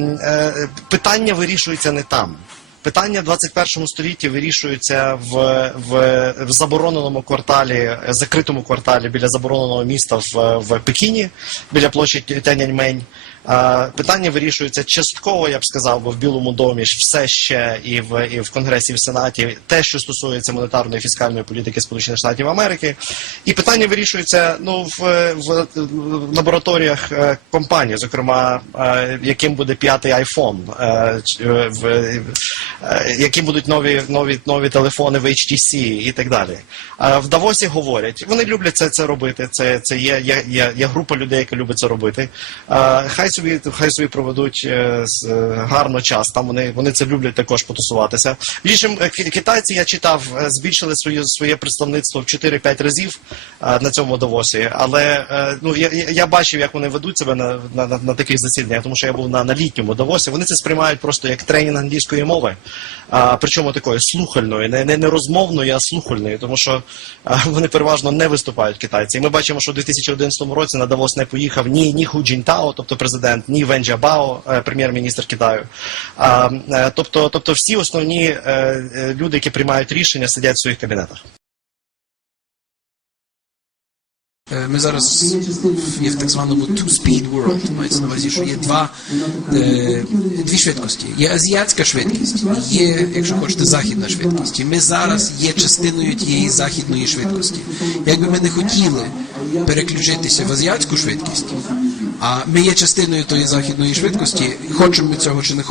Е, питання вирішується не там. Питання в 21 столітті вирішується в, в, в забороненому кварталі, е, закритому кварталі біля забороненого міста в, в Пекіні, біля площі Тяньаньмень. Питання вирішується частково, я б сказав, бо в Білому домі ж все ще і в, і в Конгресі, і в Сенаті, те, що стосується монетарної фіскальної політики Сполучених Штатів Америки. І питання вирішується ну, в, в, лабораторіях е, компаній, зокрема, е, яким буде п'ятий е, в, які будуть нові, нові, нові телефони в HTC і так далі. Е, В Давосі говорять, вони люблять це, це робити. Це, це є, є, є, є група людей, яка любить це робити. Е, Хай собі, хай собі проведуть е, е, гарно час. Там вони, вони це люблять також потусуватися. Іншим китайці я читав, е, збільшили своє, своє представництво в 4-5 разів е, на цьому Давосі. Але е, ну я я бачив, як вони ведуть себе на, на, на, на таких засіданнях, тому що я був на, на літньому Давосі. Вони це сприймають просто як тренінг англійської мови, а, причому такої слухальної, не, не, не розмовної, а слухальної, тому що а, вони переважно не виступають китайці. І ми бачимо, що у 2011 році на Давос не поїхав ні, ні Ху Джінтао, тобто президент, ні Вен Джабао, е, прем'єр-міністр Китаю. А, е, тобто, тобто всі основні е, люди, які приймають рішення, сидять в своїх кабінетах. Ми зараз є в так званому two-speed world. Мається на увазі, що є два, е, дві швидкості. Є азіатська швидкість, є, якщо хочете, західна швидкість. І ми зараз є частиною тієї західної швидкості. Якби ми не хотіли переключитися в азіатську швидкість, а ми є частиною тої західної швидкості, хочемо ми цього чи не хочемо.